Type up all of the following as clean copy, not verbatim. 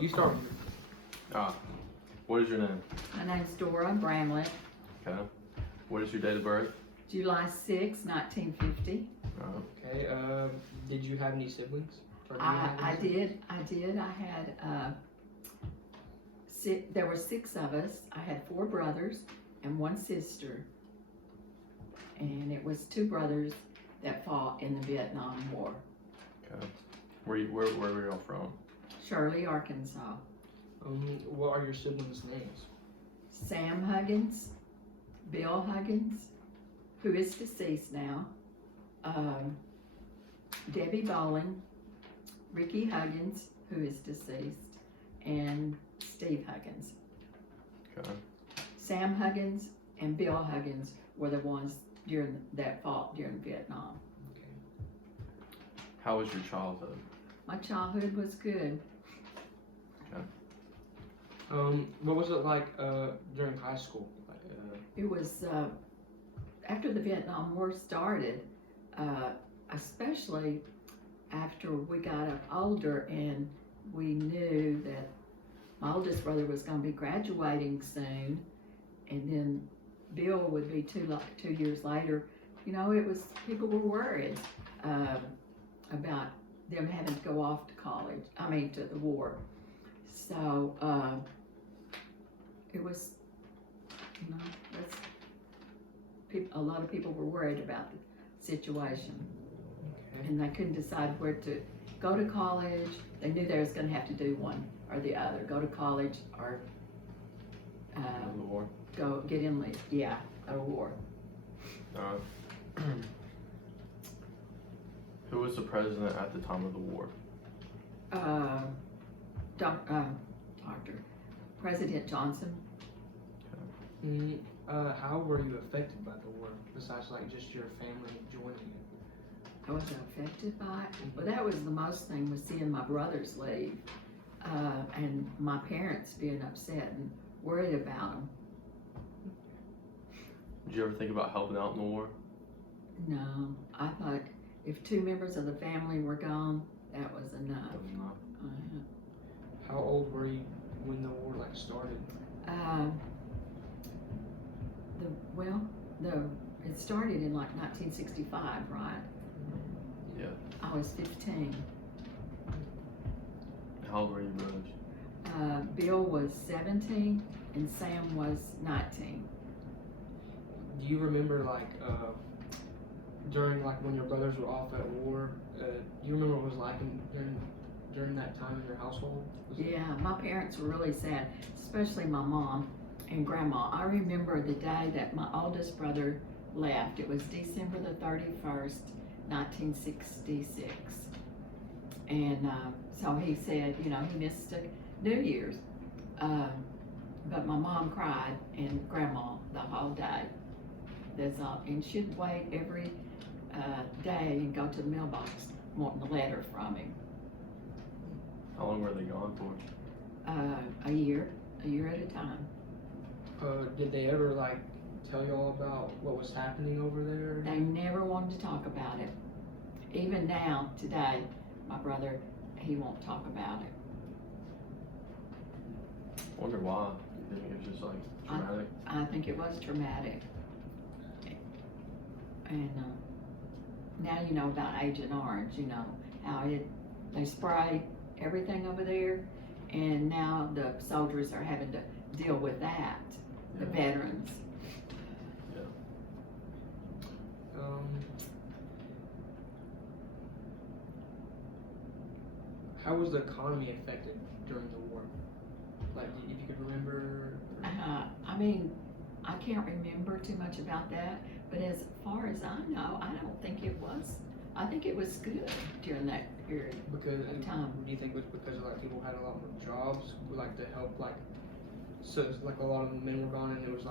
You start. What is your name? My name's Dora Bramlett, Okay. What is your date of birth? July 6, 1950. Okay. Did you have any siblings? Or do you have I any siblings? did. I had, there were 6 of us. I had 4 brothers and 1 sister. And it was 2 brothers that fought in the Vietnam War. Okay. Where were y'all from? Shirley, Arkansas. What are your siblings' names? Sam Huggins, Bill Huggins, who is deceased now, Debbie Bowling, Ricky Huggins, who is deceased, and Steve Huggins. Okay. Sam Huggins and Bill Huggins were the ones that fought during Vietnam. Okay. How was your childhood? My childhood was good. What was it like during high school? It was after the Vietnam War started, especially after we got up older and we knew that my oldest brother was going to be graduating soon, and then Bill would be 2 years later. You know, people were worried about them having to go off to college. To the war. So it was, a lot of people were worried about the situation, Okay. and they couldn't decide where to go to college. They knew they was going to have to do one or the other: go to college or The war. go get in a war. Who was the president at the time of the war? President Johnson. How were you affected by the war? Besides, like, just your family joining it. I wasn't affected by it. Well, that was the most thing, was seeing my brothers leave, and my parents being upset and worried about them. Did you ever think about helping out in the war? No, I thought if 2 members of the family were gone, that was enough. No. How old were you when the war started? It started in 1965, right? Yeah. I was 15. How old were your brothers? Bill was 17 and Sam was 19. Do you remember during when your brothers were off at war? Do you remember what it was like during that time in your household? Yeah, my parents were really sad, especially my mom and grandma. I remember the day that my oldest brother left. It was December the 31st, 1966. And so he said, he missed New Year's. But my mom cried and grandma the whole day. That's all. And she'd wait every day and go to the mailbox wanting a letter from him. How long were they gone for? A year at a time. Did they ever tell y'all about what was happening over there? They never wanted to talk about it. Even now, today, my brother, he won't talk about it. I wonder why. You think it was just traumatic? I think it was traumatic. And now you know about Agent Orange, how they spray everything over there, and now the soldiers are having to deal with that, the veterans. Yeah. How was the economy affected during the war? If you could remember? I can't remember too much about that, but as far as I know, I don't think it was. I think it was good during that period of time. Do you think it was because people had a lot more jobs, to help, so it's a lot of the men were gone and it was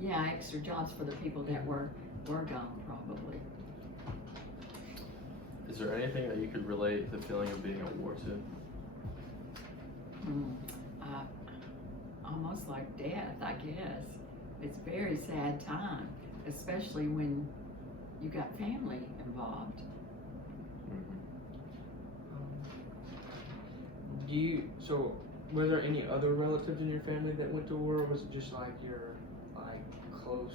Yeah, extra jobs for the people that were gone, probably. Is there anything that you could relate the feeling of being at war to? Almost like death, I guess. It's a very sad time, especially when you got family involved. Do So were there any other relatives in your family that went to war, or was it just like your like close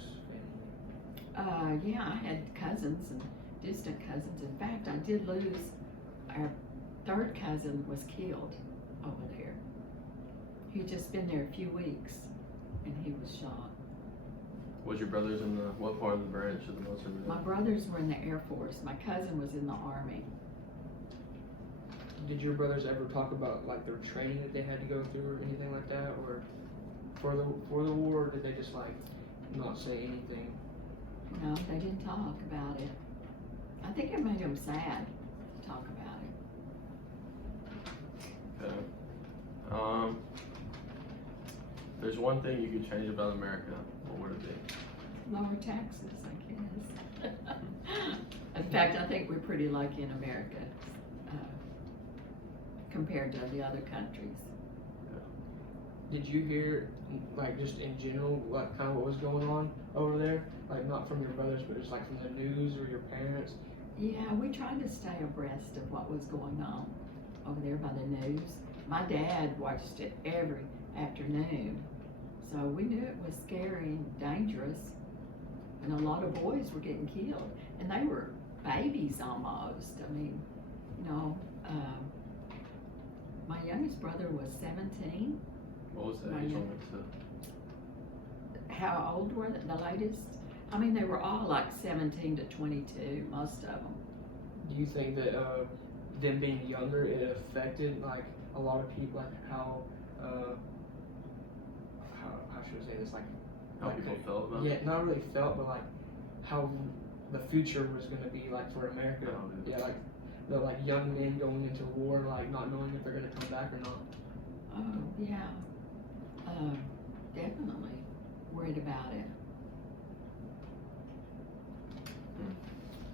family? Yeah, I had cousins and distant cousins. In fact, I did lose, our third cousin was killed over there. He'd just been there a few weeks and he was shot. Was your brothers in what part of the branch of the military? My brothers were in the Air Force. My cousin was in the Army. Did your brothers ever talk about like their training that they had to go through or anything like that, or for the war? Or did they just like not say anything? No, they didn't talk about it. I think it made them sad to talk about it. Okay. There's one thing you could change about America. What would it be? Lower taxes, I guess. In fact, I think we're pretty lucky in America compared to the other countries. Did you hear, like, just in general, like, kind of what was going on over there? Like, not from your brothers, but just like from the news or your parents? Yeah, we tried to stay abreast of what was going on over there by the news. My dad watched it every afternoon, so we knew it was scary and dangerous, and a lot of boys were getting killed, and they were babies almost. I mean, you know, my youngest brother was 17. What was the Right, age yeah. limit to? How old were the latest? I mean, they were all like 17 to 22, most of them. Do you think that them being younger, it affected, like, a lot of people, like, how should I say this, like, How people felt about it? yeah, not really felt, but like how the future was gonna be like for America. Oh, yeah. Yeah, like the like young men going into war, like not knowing if they're gonna come back or not. Oh, yeah. Definitely worried about it.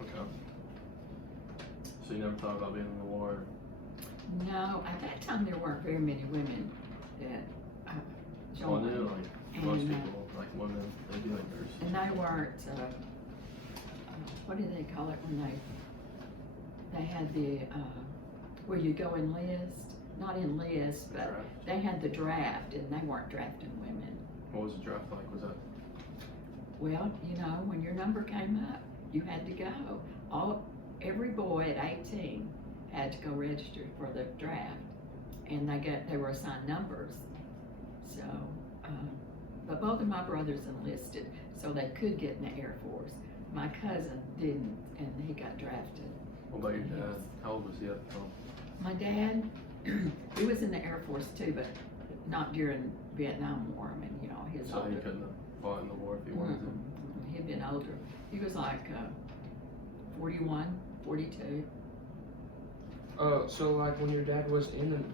Okay. So you never thought about being in the war? No, at that time there weren't very many women that Oh, I joined. knew, like, most And, people, like women, they'd be like nurses. And they weren't, what do they call it when they had the, where you go enlist, not enlist, but Draft. they had the draft and they weren't drafting women. What was the draft like? Was that? Well, you know, when your number came up, you had to go. Every boy at 18 had to go register for the draft, and they were assigned numbers. So, but both of my brothers enlisted, so they could get in the Air Force. My cousin didn't, and he got drafted. What about your dad? How old was he at the time? My dad, he was in the Air Force too, but not during Vietnam War. I mean, you know, he was So older. he couldn't have fought in the war if he wanted to. He'd been older. He was like 41, 42. So like when your dad was in them,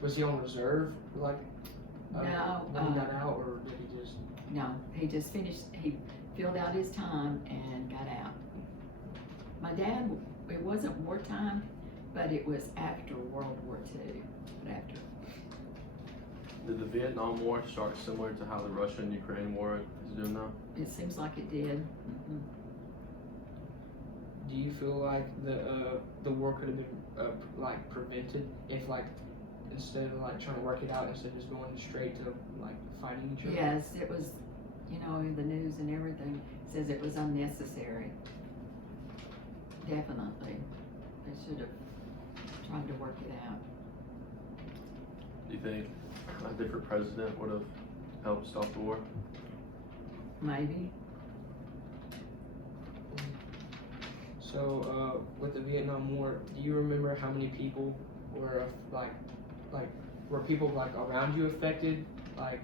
was he on reserve, like, No, when he got out, or did he just? No, he just finished, he filled out his time and got out. My dad, it wasn't wartime, but it was after World War II, but after. Did the Vietnam War start similar to how the Russian-Ukraine war is doing now? It seems like it did. Do you feel like the war could have been like prevented if like instead of like trying to work it out, instead of just going straight to like fighting each other? Yes, it was, you know, in the news and everything says it was unnecessary. Definitely. They should have tried to work it out. Do you think a different president would have helped stop the war? Maybe. So with the Vietnam War, do you remember how many people were were people like around you affected? Like,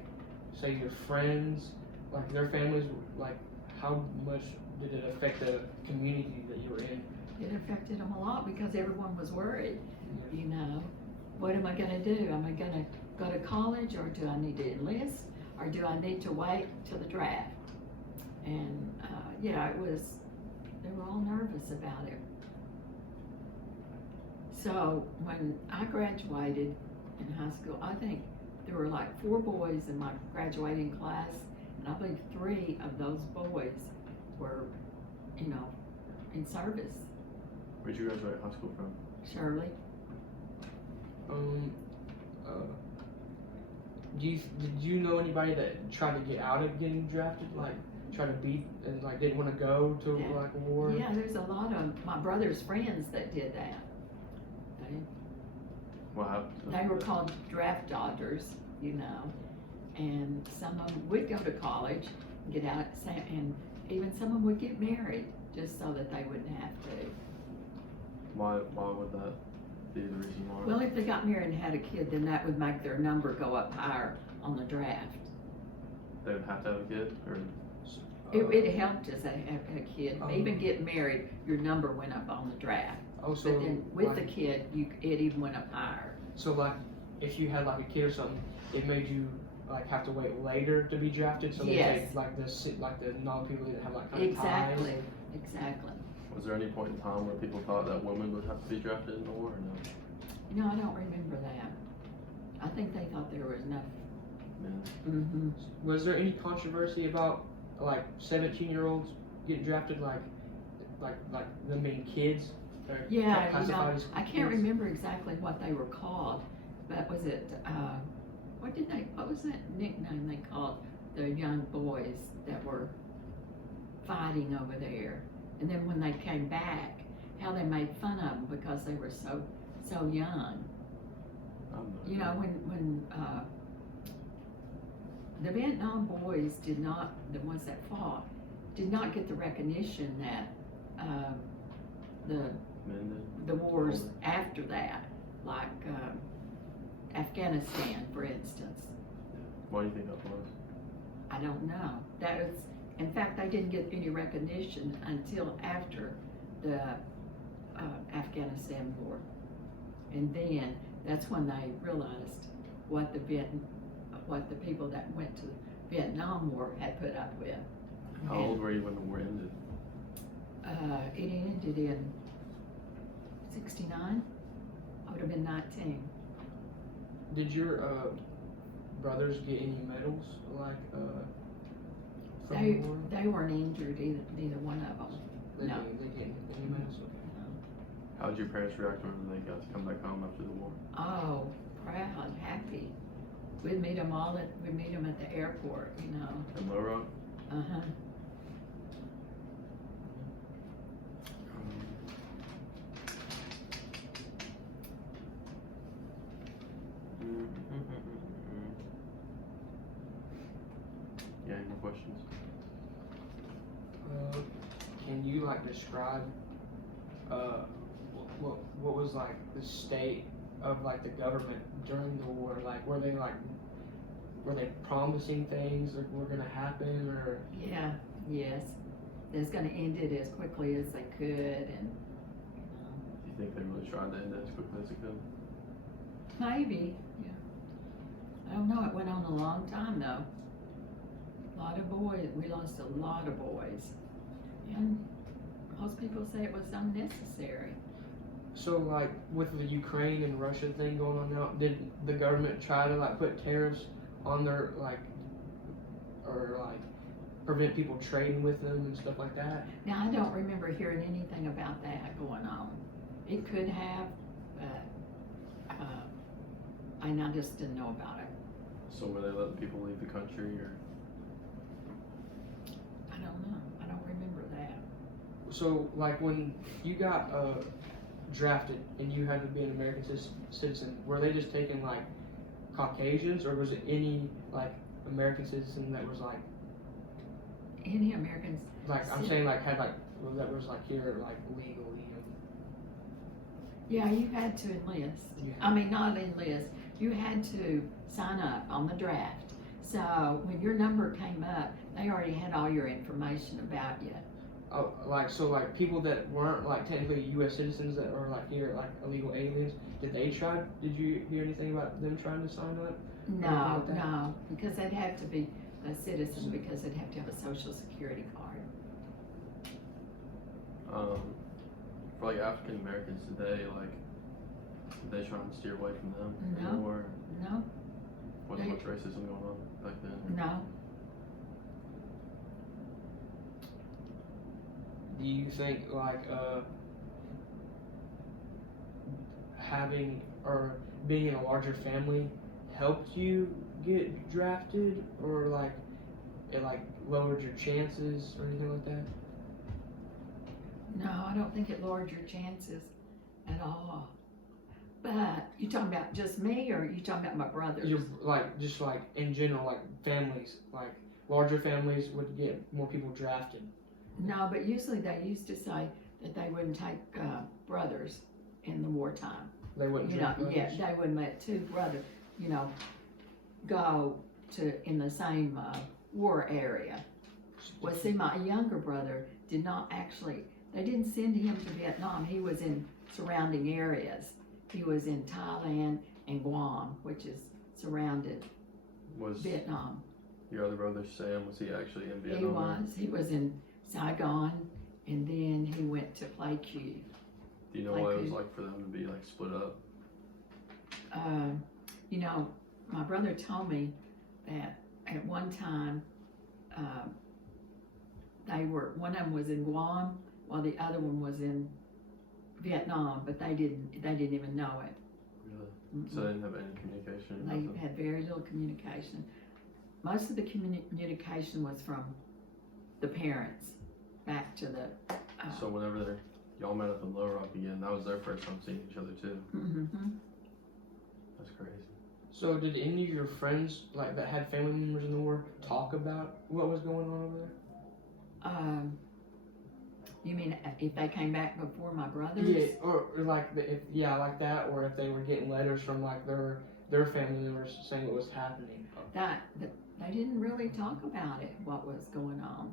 say your friends, like their families, like how much did it affect the community that you were in? It affected them a lot because everyone was worried. You know, what am I gonna do? Am I gonna go to college, or do I need to enlist, or do I need to wait till the draft? And yeah, they were all nervous about it. So when I graduated in high school, I think there were like 4 boys in my graduating class, and I believe 3 of those boys were, you know, in service. Where'd you graduate high school from? Shirley. uh, did you know anybody that tried to get out of getting drafted, like try to beat and like didn't want to go to Yeah. like a war? Yeah, there's a lot of my brother's friends that did that. What happened to They them? were called draft dodgers, you know, and some of them would go to college, get out, and even some of them would get married just so that they wouldn't have to. Why would that be the reason why? Well, if they got married and had a kid, then that would make their number go up higher on the draft. They would have to have a kid, or It helped as a kid. Even getting married, your number went up on the draft. Oh, so But then with like, the kid, it even went up higher. so like if you had like a kid or something, it made you like have to wait later to be drafted. So they Yes. take like the non people that have like kind of ties. Exactly, exactly. was there any point in time where people thought that women would have to be drafted in the war, or no? You know, I don't remember that. I think they thought there was enough. Men? Mm-hmm. Was there any controversy about like 17-year-olds getting drafted, like them being kids? Or Yeah, you know, classified as I can't kids? remember exactly what they were called, but was it, what was that nickname they called the young boys that were fighting over there? And then when they came back, how they made fun of them because they were so young. You know, when the Vietnam boys did not, the ones that fought, did not get the recognition that, the Men did? wars after that, like Afghanistan, for instance. Why do you think that was? I don't know. That was, in fact, they didn't get any recognition until after the Afghanistan war, and then that's when they realized what the people that went to the Vietnam War had put up with. How old were you when the war ended? It ended in '69. I would have been 19. Did your brothers get any medals, like from They the war? they weren't injured neither one of them. They no. didn't, they get any medals? Okay. How did your parents react when they got to come back home after the war? Oh, proud, happy. We'd meet them at the airport, you know. In Little Rock? Uh-huh. Yeah, any more questions? Can you like describe what was like the state of like the government during the war? Like were they promising things that were gonna happen, or Yeah, yes. They was gonna end it as quickly as they could, and Do you think they really tried to end it as quickly as they could? maybe, yeah. I don't know, it went on a long time though. A lot of boys, we lost a lot of boys. And most people say it was unnecessary. so like with the Ukraine and Russia thing going on now, did the government try to like put tariffs on their like or like prevent people trading with them and stuff like that? Now, I don't remember hearing anything about that going on. It could have, but, I just didn't know about it. So were they letting people leave the country, or? I don't know, I don't remember that. So like when you got drafted and you had to be an American citizen, were they just taking like Caucasians, or was it any like American citizen that was like Any Americans, I'm saying like had like that was like here like legally? yeah, you had to enlist. You I mean, not enlist, you had to sign up on the draft. So when your number came up, they already had all your information about you. Oh, like so like people that weren't like technically U.S. citizens that are like here like illegal aliens, did they try? Did you hear anything about them trying to sign up? No, like that? no, because they'd have to be a citizen because they'd have to have a social security card. For like African Americans today, like, did they try and steer away from them No. anymore? No, Wasn't much racism going on back then? no. Do you think like having or being in a larger family helped you get drafted, or like it like lowered your chances or anything like that? No, I don't think it lowered your chances at all. But you talking about just me, or you talking about my brothers? You're like just like in general, like families, like larger families would get more people drafted. No, but usually they used to say that they wouldn't take brothers in the wartime. They wouldn't You know, draft yeah, brothers. they wouldn't let two brothers, you know, go to in the same war area. Well, see, my younger brother did not actually. They didn't send him to Vietnam. He was in surrounding areas. He was in Thailand and Guam, which is surrounded Was Vietnam. your other brother Sam, was he actually in He Vietnam? was. He was in Saigon, and then he went to Pleiku. Do you know what it was Like like for them to be like split up? You know, my brother told me that at one time, one of them was in Guam while the other one was in Vietnam, but they didn't even know it. Really? So they didn't have any communication? They nothing? had very little communication. Most of the communication was from the parents back to the. So whenever y'all met up in Little Rock again, that was their first time seeing each other too. Mhm. That's crazy. So did any of your friends like that had family members in the war talk about what was going on over there? You mean if they came back before my brothers? Yeah, or like like that, or if they were getting letters from like their family members saying what was happening. That they didn't really talk about it, what was going on.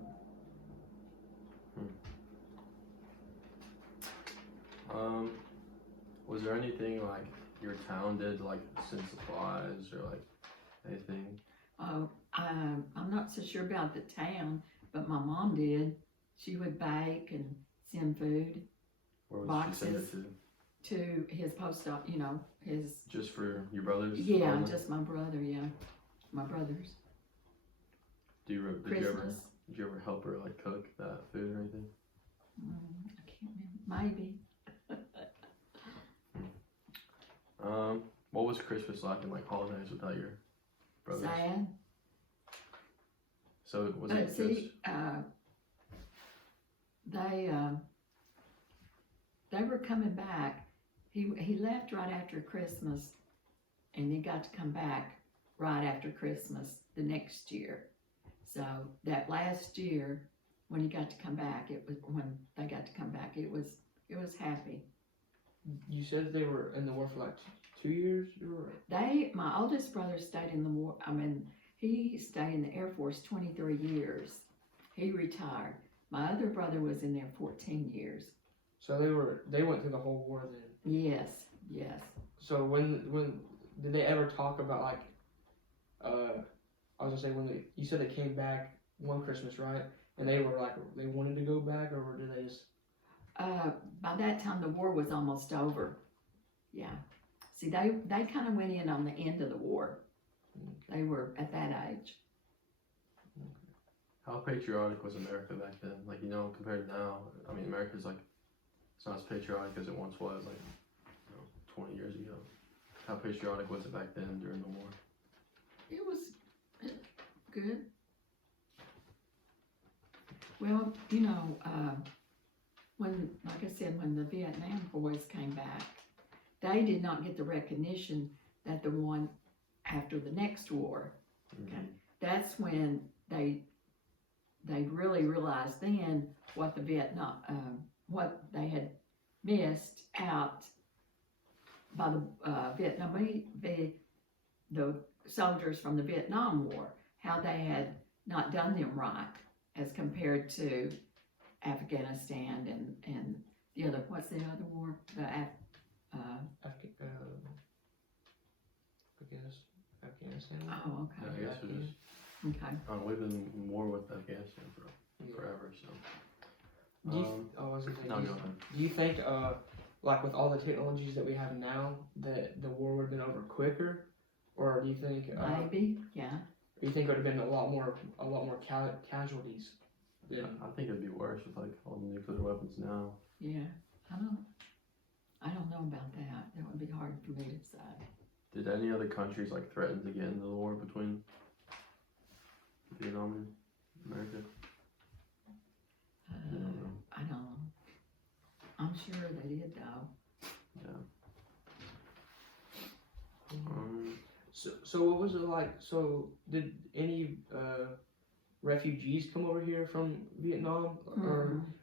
Was there anything like your town did to like send supplies or like anything? I'm not so sure about the town, but my mom did. She would bake and send food Where would she send it Boxes. to? to his post op, his, Just for your brothers? yeah, only? just my brother, yeah, my brothers. Did you Christmas. ever help her like cook that food or anything? I can't remember, maybe. What was Christmas like and like holidays without your brothers? Sad. So was But it see, they were coming back. He left right after Christmas, and he got to come back right after Christmas the next year. So that last year, when he got to come back, it was when they got to come back. It was happy. You said they were in the war for like 2 years. My oldest brother stayed in the war. He stayed in the Air Force 23 years. He retired. My other brother was in there 14 years. So they went through the whole war then. Yes. So when did they ever talk about like I was gonna say you said they came back one Christmas, right? And they were like they wanted to go back, or did they just? By that time, the war was almost over. Yeah. See, they kind of went in on the end of the war. They were at that age. How patriotic was America back then? Like, compared to now, I mean, America's like, it's not as patriotic as it once was, like, 20 years ago. How patriotic was it back then during the war? It was good. Well, like I said, when the Vietnam boys came back, they did not get the recognition that the one after the next war. Okay. That's when they really realized then what the Vietnam, what they had missed out by the soldiers from the Vietnam War, how they had not done them right as compared to Afghanistan and the other, what's the other war? Afghanistan. Oh, I okay. guess it was, Okay. we've been in war with Afghanistan forever, so. Do you, I was gonna say, No, do go you, ahead. do you think like with all the technologies that we have now that the war would have been over quicker, or do you think Maybe, yeah. do you think it would have been a lot more casualties? I think it'd be worse with like all the nuclear weapons now. Yeah, I don't know about that. That would be hard for me to say. Did any other countries like threaten to get into the war between Vietnam and America? I don't know. I'm sure they did though. So what was it like? So did any refugees come over here from Vietnam,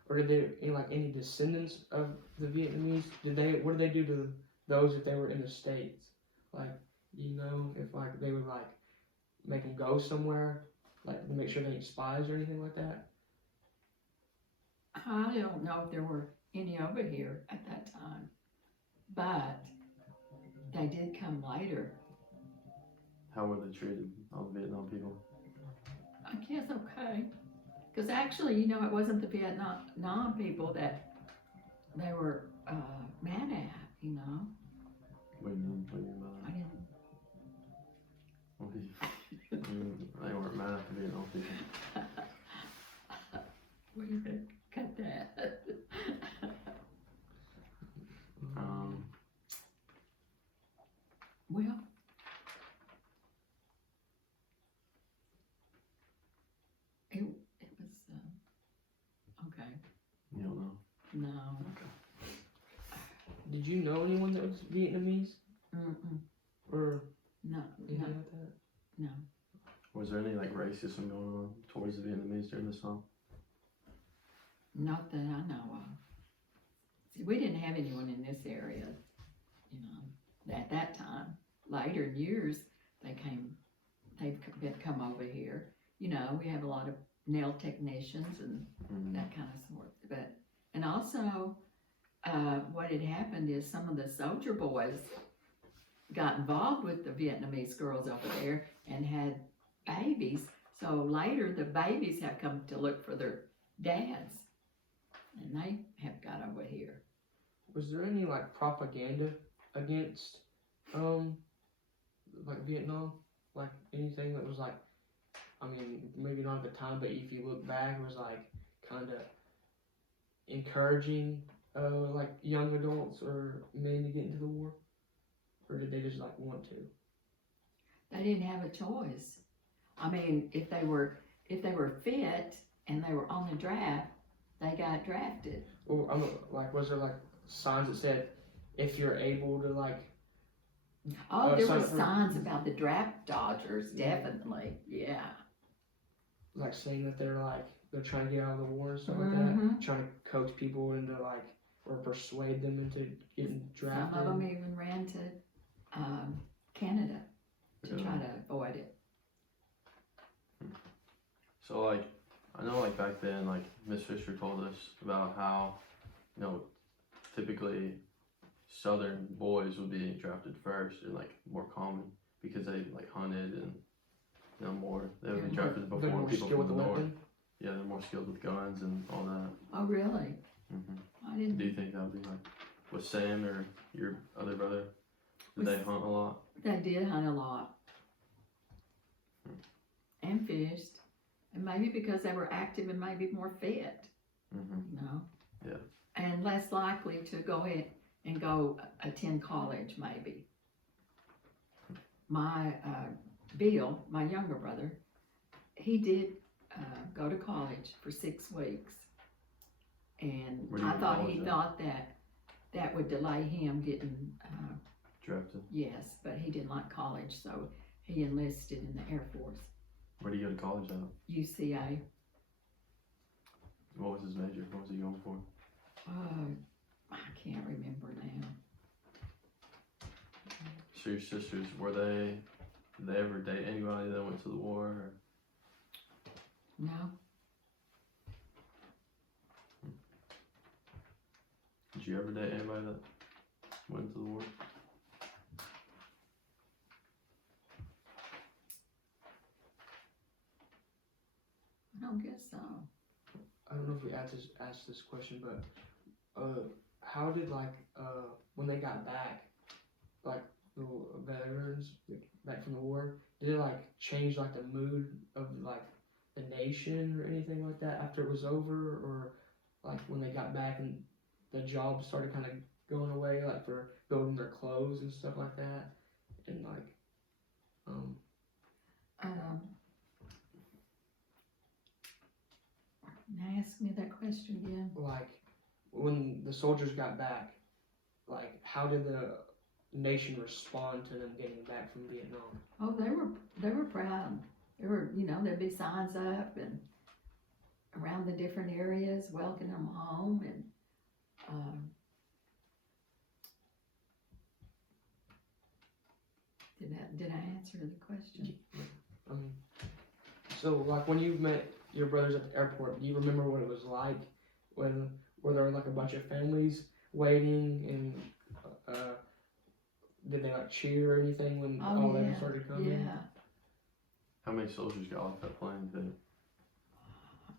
or did they any descendants of the Vietnamese? What did they do to those if they were in the States? Like, if like they would like make them go somewhere, like to make sure they ain't spies or anything like that. I don't know if there were any over here at that time, but they did come later. How were they treated, all the Vietnam people? I guess okay. Because actually, it wasn't the Vietnam people that they were mad at, What do you mean by I didn't. that? What do you- they weren't mad at the Vietnam people. We're gonna cut that. Well, it was okay. You don't know. No. Did you know anyone that was Vietnamese or No. anything like that? No. Was there any like racism going on towards the Vietnamese during this time? Not that I know of. See, we didn't have anyone in this area, at that time. Later in years, they've come over here. We have a lot of nail technicians and that kind of sort. And also, what had happened is some of the soldier boys got involved with the Vietnamese girls over there and had babies. So later, the babies have come to look for their dads, and they have got over here. Was there any like propaganda against like Vietnam? Like anything that was like, I mean, maybe not at the time, but if you look back, it was like kind of encouraging like young adults or men to get into the war, or did they just like want to? They didn't have a choice. I mean, if they were fit and they were on the draft, they got drafted. Or was there like signs that said if you're able to like? Oh, there sign were up for- signs about the draft dodgers, definitely. Yeah. Like saying that they're trying to get out of the war and stuff like Mhm. that, trying to coach people into like or persuade them into getting drafted. Some of them even ran to Canada to try to avoid it. So like, I know like back then, like Miss Fisher told us about how, typically Southern boys would be drafted first and like more common because they like hunted and they would be drafted They're before more people skilled from the with the north. weapon. Yeah, they're more skilled with guns and all that. Oh, really? I didn't. Do you think that would be like with Sam or your other brother? Did they hunt a lot? They did hunt a lot. And fished. And maybe because they were active and maybe more fit, Yeah. And less likely to go ahead and go attend college, maybe. My Bill, my younger brother, he did go to college for 6 weeks. And Where do you I go to thought college he at? thought that would delay him getting, Drafted. yes, but he didn't like college, so he enlisted in the Air Force, Where do you go to college at? UCA. What was his major? What was he going for? I can't remember now. So your sisters, did they ever date anybody that went to the war? Or? No, Did you ever date anybody that went to the war? I don't guess so. I don't know if we asked this question, but how did when they got back, like the veterans back from the war, did it like change like the mood of like the nation or anything like that after it was over, or like when they got back and the jobs started kind of going away, like for building their clothes and stuff like that? and like, Now ask me that question again. like when the soldiers got back, like how did the nation respond to them getting back from Vietnam? Oh, they were proud. They were, there'd be signs up and around the different areas welcoming them home, and did I answer the question? So like when you met your brothers at the airport, do you remember what it was like? When were there like a bunch of families waiting, and did they like cheer or anything when all yeah, them started coming? yeah. How many soldiers got off that plane?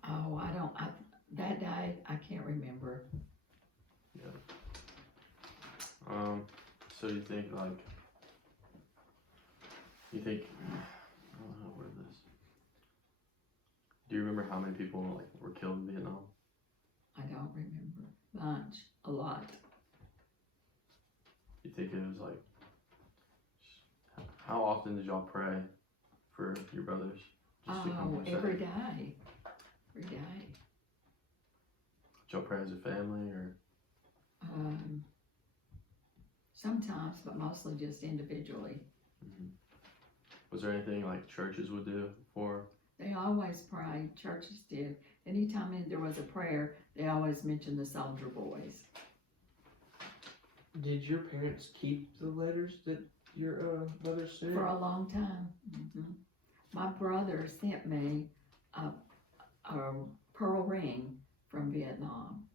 Oh, that day I can't remember. So you think I don't know how to word this. Do you remember how many people like were killed in Vietnam? I don't remember much, a lot. You think it was like, how often did y'all pray for your brothers? Just to come home Every safe? day. Every day. Did y'all pray as a family or? Sometimes, but mostly just individually. Was there anything like churches would do for? They always prayed, churches did. Anytime there was a prayer, they always mentioned the soldier boys. Did your parents keep the letters that your brothers sent? For a long time. My brother sent me a pearl ring from Vietnam.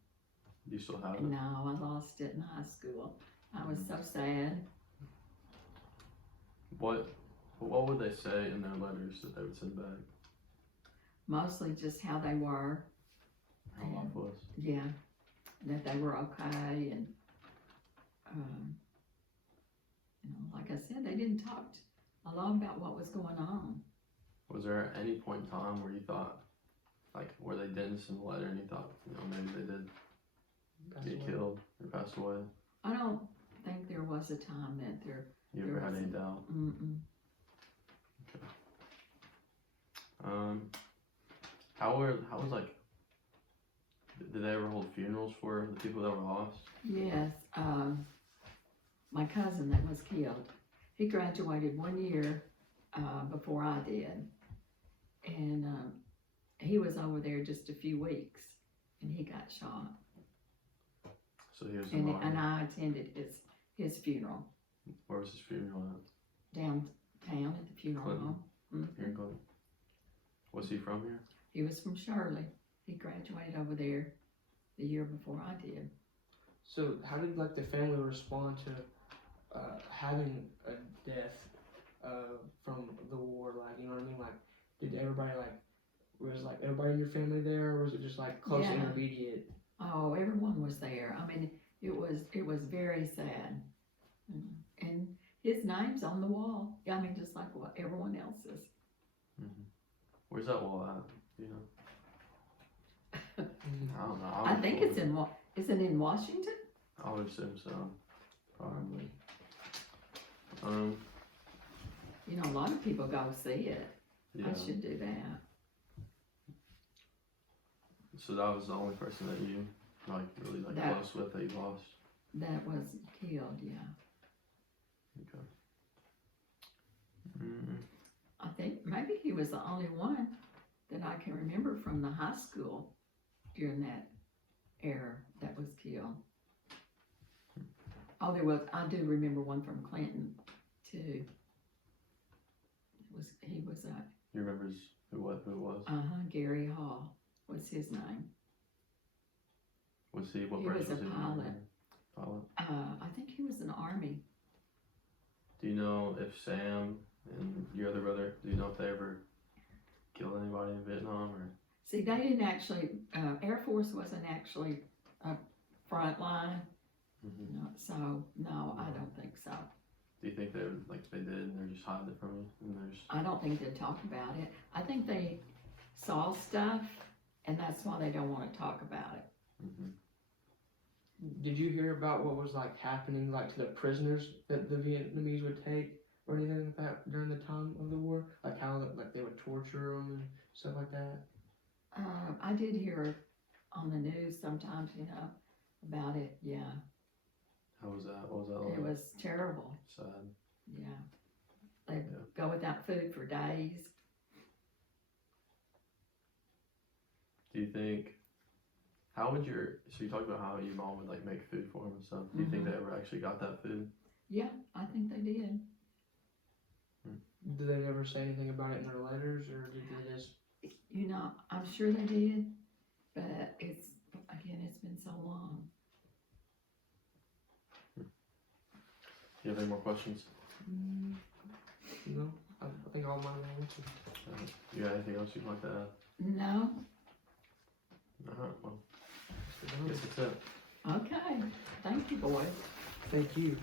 Do you still have it? No, I lost it in high school. I was so sad. What would they say in their letters that they would send back? Mostly just how they were. How life was? Yeah, that they were okay, and like I said, they didn't talk a lot about what was going on. Was there any point in time where you thought, like, where they didn't send a letter and you thought, maybe they did get killed or pass away? I don't think there was a time that You ever had any doubt? Okay. How was like? Did they ever hold funerals for the people that were lost? Yes, my cousin that was killed, he graduated 1 year before I did, and he was over there just a few weeks, and he got shot. So he was in the Army. And I attended his funeral. Where was his funeral at? Downtown at the funeral Clinton. home. Here in Clinton. Was he from here? He was from Shirley. He graduated over there the year before I did. So how did like the family respond to having a death from the war? Like, you know what I mean? Like, did everybody was like everybody in your family there, or was it just like close Yeah. intermediate? Oh, everyone was there. I mean, it was very sad. And his name's on the wall. I mean, just like what everyone else's. Where's that wall at? You know? I don't know. I think it's is it in Washington? I would assume so. Probably. A lot of people go see it. Yeah. I should do that. So that was the only person that you really close with that you lost? That was killed, yeah. Okay. I think maybe he was the only one that I can remember from the high school during that era that was killed. Oh, I do remember one from Clinton too. He was You remember who it was? Gary Hall was his name. Was he, what He branch was a he in? pilot. Pilot? I think he was in the Army. Do you know if Sam and your other brother, do you know if they ever killed anybody in Vietnam or? See, they didn't actually, Air Force wasn't actually a front line. No, so, no, I don't think so. Do you think they would, they did and they're just hiding it from you? And they're just... I don't think they talk about it. I think they saw stuff, and that's why they don't want to talk about it. Did you hear about what was happening to the prisoners that the Vietnamese would take? or anything like that during the time of the war? Like how like they would torture them and stuff like that? I did hear on the news sometimes, you know, about it, yeah. How was that? What was that like? It was terrible, Sad. yeah. They'd Yeah. go without food for days. Do you think, how would so you talked about how your mom would like make food for him and stuff. Do you think they ever actually got that food? Yeah, I think they did. Did they ever say anything about it in their letters, or did they just? You know, I'm sure they did, but it's been so long. Do you have any more questions? No, I think all mine were answered. You got anything else you'd like to add? No? Alright, well, I guess that's it. Okay, thank you, boys. Thank you.